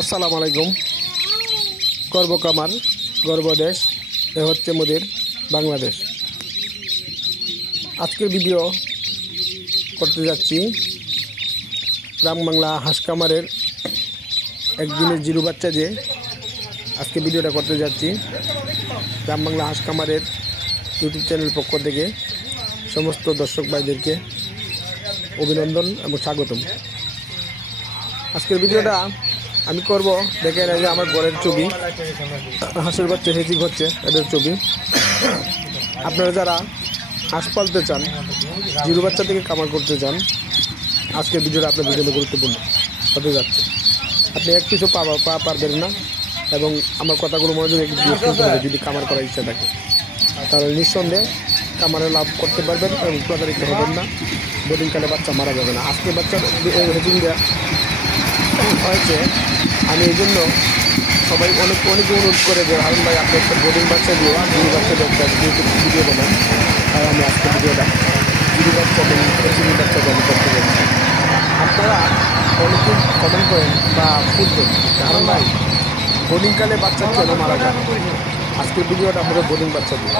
আসসালামু আলাইকুম। গর্ব কামার গর্ব দেশ, এ হচ্ছে মোদের বাংলাদেশ। আজকের ভিডিও করতে যাচ্ছি গ্রাম বাংলা হাঁস কামারের একদিনের জিরো বাচ্চা যে আজকে ভিডিওটা করতে যাচ্ছি। গ্রাম বাংলা হাঁস কামারের ইউটিউব চ্যানেল পক্ষ থেকে সমস্ত দর্শক ভাইদেরকে অভিনন্দন এবং স্বাগতম। আজকের ভিডিওটা আমি করব, দেখেন এই যে আমার ঘরের ছবি, হাঁসের বাচ্চা হেজিং হচ্ছে এদের ছবি। আপনারা যারা হাঁস পালতে চান, জিরো বাচ্চা থেকে কামার করতে চান, আজকের ভিডিওটা আপনাদের জন্য গুরুত্বপূর্ণ হতে যাচ্ছে। আপনি এক কিছু পারবেন না এবং আমার কথাগুলো মনোযোগ শুনতে হবে। যদি কামার করার ইচ্ছা থাকে তাহলে নিঃসন্দেহে কামারে লাভ করতে পারবেন এবং প্রতারিত হবেন না। বোর্ডিংকালে বাচ্চা মারা যাবে না। আজকে বাচ্চা হেজিং দেওয়া হয়েছে, আমি এই জন্য সবাই অনেক অনুরোধ করে যে হারুন ভাই আপনি একটা বোর্ডিং বাচ্চা দিয়ে জিরো বাচ্চা একটা ভিডিও বানান। আর আমি আজকে ভিডিওটা জিরো বাচ্চা এবং চিনি বাচ্চা আমি করতে যাচ্ছি। আপনারা অনেকে কমেন্ট করেন বা খুঁজবেন হারুন ভাই বোর্ডিংকালে বাচ্চা কেন মারা যায়। আজকের ভিডিওটা আমাদের বোর্ডিং বাচ্চা দিয়ে।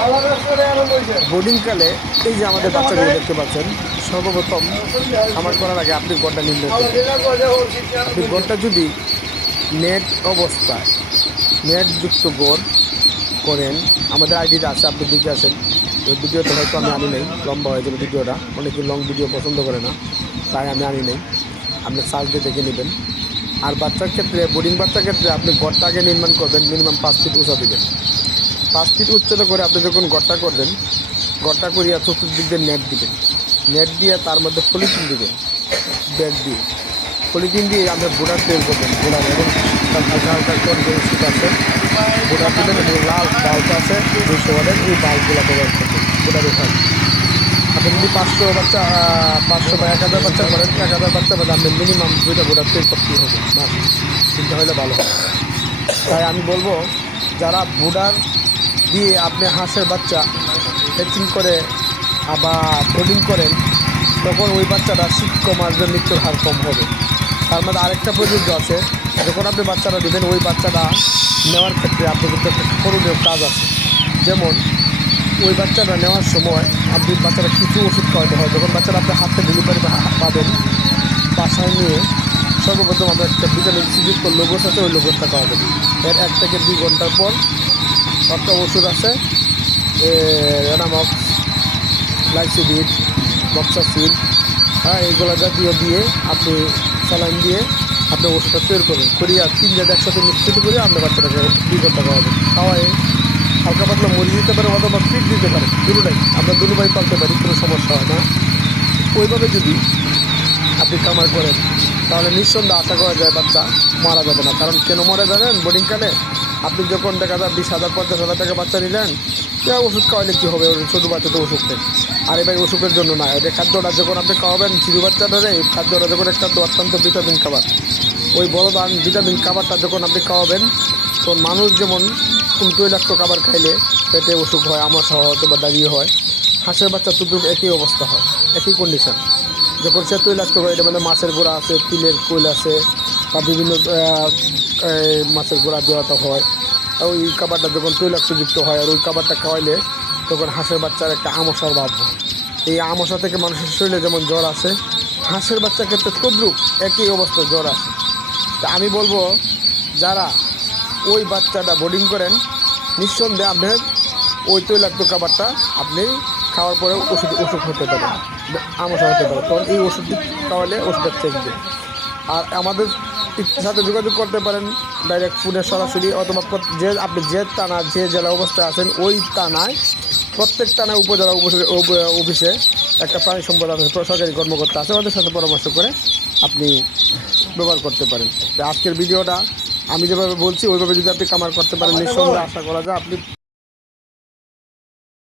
বোর্ডিংকালে এই যে আমাদের বাচ্চাগুলো দেখতে পাচ্ছেন, সর্বপ্রথম আমার করার আগে আপনি গড়টা নির্ণয় করবেন। আপনি গড়টা যদি নেট অবস্থায় নেটযুক্ত গড় করেন, আমাদের আইডিটা আছে, আপনি দিকে আসেন। ওই ভিডিওটা হয়তো আমি আনি নেই, লম্বা হয়ে যাবে ভিডিওটা, অনেকে লং ভিডিও পছন্দ করে না, তাই আমি আনি নেই। আপনি সার্চ দিয়ে দেখে নেবেন। আর বাচ্চার ক্ষেত্রে, বোর্ডিং বাচ্চার ক্ষেত্রে আপনি গড়টা আগে নির্মাণ করবেন, মিনিমাম 5 ফিট উঁচা দেবেন। 5 ফিট উচ্চতা করে আপনি যখন গড়টা করবেন, গড়টা করিয়া চতুর্দিক দিয়ে নেট দিবেন। নেট দিয়ে তার মধ্যে পলিথিন দিবেন, ব্যাগ দিয়ে পলিথিন দিয়ে আপনি বোর্ডার তৈরি করবেন। বোর্ডার এবং তার হালকা হালকা কোন যে ওষুধ আছে বোর্ডার দিবেন এবং লাল বাল্ব আছে 200 ওয়াটের, এই বাল্বগুলো ব্যবহার করবেন বোর্ডার ওঠান। আপনি যদি 500 বাচ্চা 500 বা 1000 বাচ্চা করেন, 1000 বাচ্চা বলে আপনি মিনিমাম 2টা বোর্ডার তৈরি করতেই হবে। মাস চিন্তা হলে ভালো হয়। তাই আমি বলবো, যারা বোর্ডার দিয়ে আপনি হাঁসের বাচ্চা হ্যাচিং করে আবার বোর্ডিং করেন, তখন ওই বাচ্চাটা শীত কম আসবে, মৃত্যুর হার কম হবে। তার মধ্যে আরেকটা প্রযোজ্য আছে, যখন আপনি বাচ্চাটা দেবেন ওই বাচ্চাটা নেওয়ার ক্ষেত্রে আপনার কিন্তু একটা করণীয় কাজ আছে। যেমন ওই বাচ্চাটা নেওয়ার সময় আপনি বাচ্চাটা কিছু ওষুধ খাওয়াতে হয়। যখন বাচ্চাটা আপনার হাতে ডেলিভারি পাবেন, বাসায় নিয়ে সর্বপ্রথম আমরা একটা ভিটামিন সি যুক্ত লোগোস আছে, ওই লোগোসটা খাওয়াবেন। এর 1 থেকে 2 ঘন্টার পর একটা ওষুধ আছে রেনামক্স, লাইসিডিড, মক্সাসিল, এইগুলো জাতীয় দিয়ে আপনি স্যালাইন দিয়ে আপনি ওষুধটা তৈরি করবেন, করিয়া 3 জায়গা একসাথে মিশ্রিত করে আপনার বাচ্চাটাকে 2 ঘন্টা খাওয়াবেন। খাওয়াই হালকা পাতলা মুড়ি দিতে পারে অথবা ফিট দিতে পারে, দুটোটাই আমরা দুটোটাই পালতে পারি, কোনো সমস্যা হয় না। ওইভাবে যদি আপনি কামার করেন তাহলে নিঃসন্দেহে আশা করা যায় বাচ্চা মারা যাবে না। কারণ কেন মরে যাবেন, বোর্ডিংকালে আপনি যখন দেখা যায় 20,000 50,000 টাকা বাচ্চা নিলেন, ওষুধ খাওয়ালে কী হবে, ছোটো বাচ্চা তো অসুখ নেই। আর এবার অসুখের জন্য না, এটা খাদ্যটা যখন আপনি খাওয়াবেন জিরো বাচ্চা ধরে, এই খাদ্যটা যখন একটা অত্যন্ত ভিটামিন খাবার, ওই বলদান ভিটামিন খাবারটা যখন আপনি খাওয়াবেন, তখন মানুষ যেমন তৈলাক্ত খাবার খাইলে পেটে অসুখ হয়, আমাশা হয় অথবা ডায়রিয়া হয়, হাঁসের বাচ্চা তুতুক একই অবস্থা হয়, একই কন্ডিশন। যখন সে তৈলাক্ত হয়, এটা মানে মাছের গোড়া আছে, তিলের কোল আছে বা বিভিন্ন মাছের গোড়া দেওয়াটা হয়, ওই খাবারটা যখন তৈলাক্তযুক্ত হয় আর ওই খাবারটা খাওয়াইলে তখন হাঁসের বাচ্চার একটা আমাশার ভাব হয়। এই আমাশা থেকে মানুষের শরীরে যেমন জ্বর আসে, হাঁসের বাচ্চার ক্ষেত্রে তদ্রুপ একই অবস্থা জ্বর আসে। তা আমি বলবো, যারা ওই বাচ্চাটা বোর্ডিং করেন, নিঃসন্দেহে আপনার ওই তৈলাক্ত খাবারটা আপনি খাওয়ার পরেও অসুখ হতে পারে, আমাশা হতে পারে, তখন এই ওষুধটি খাওয়ালে ওষুধটা চেক দেয়। আর আমাদের সাথে যোগাযোগ করতে পারেন ডাইরেক্ট ফোনে সরাসরি, অথবা আপনি যে থানা যে জেলা অবস্থায় আছেন ওই থানায়, প্রত্যেক থানায় উপজেলা অফিসে একটা প্রাণী সম্পদ আছে, সরকারি কর্মকর্তা আছে, ওদের সাথে পরামর্শ করে আপনি ব্যবহার করতে পারেন। তো আজকের ভিডিওটা আমি যেভাবে বলছি ওইভাবে যদি আপনি কামার করতে পারেন, নিঃসন্দেহে আশা করা যায় আপনি